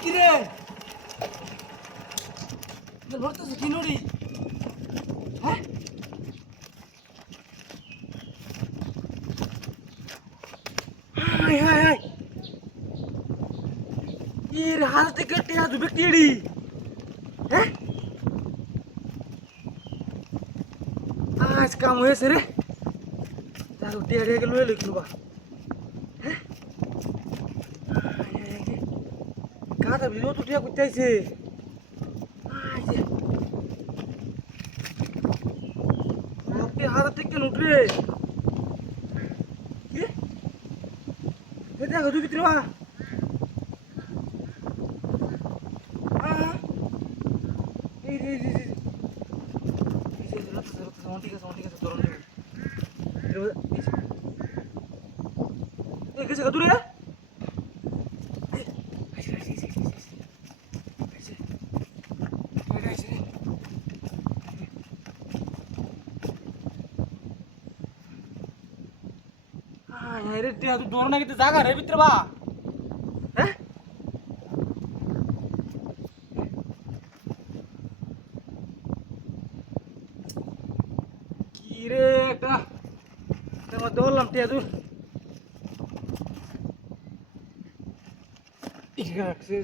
কি রে ভরতেছে কি নড়ি হ্যাঁ এর হাত থেকে টিয়া দুবে টিড়ি হ্যাঁ আজ কাম হয়েছে রে তার টিয়া টিয়া লয়ে লইছিল বা হ্যাঁ কাটা ভিডিও তো টিয়া করতে আইছে আপনি হাত থেকে উঠরে কি দেখো তুই ভিতরে বা ঠিক আছে ধরুন গেছে দূরে রে তুই ধরো না কিন্তু জায়গা রে ভিতরে বা হ্যাঁ কি রে একটা ধরলাম টিয়া তুই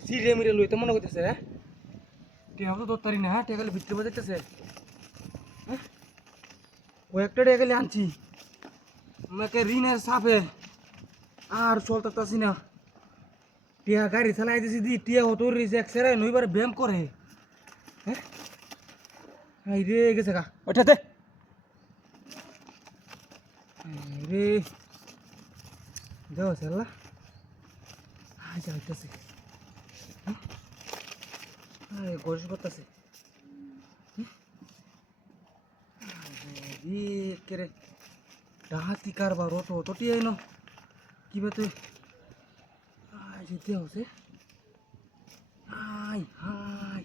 সিরে মিরে লইতে মনে করতেছে হ্যাঁ টিয়া তো ধরতারি না হ্যাঁ টিয়া ভিতরে বাজাইতেছে হ্যাঁ ও একটা টিয়া গেলে আনছি আমাকে ঋণের সাপে আর চলতেছি না টিয়া গাড়ি চালাই দিছি দি টিয়া হতো রিজেক্ট সেরাই নইবার ব্যায়াম করে হ্যাঁ হাই রে গেছে গা ওঠাতে রে যাও সেল্লা হাই যাইতেছে হ্যাঁ গোশ করতেছে রে ডাহাতি কারবার অত টিয়াই ন কি বা তুই যেতে হচ্ছে হাই হাই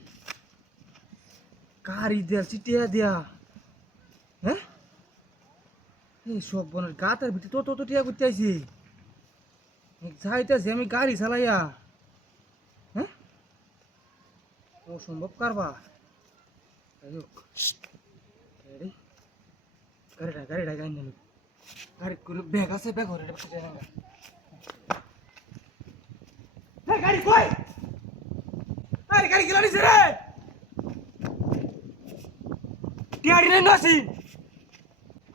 কারি দেয়া চিটিয়া দেয়া হ্যাঁ এই সব বনের গাতার ভিতরে তো টিয়া করতে আইছি যাইতেছি আমি গাড়ি চালাইয়া হ্যাঁ অসম্ভব কারবার গাড়িটা গাড়ি নিল গাড়ি করে ব্যাগ আছে ব্যাগ হরে গাড়ি কই আরে গাড়ি গেল নিছে রে টিয়াড়ি নাই নসি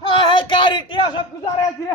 হ্যাঁ গাড়ি টিয়া সব গুজারে আছে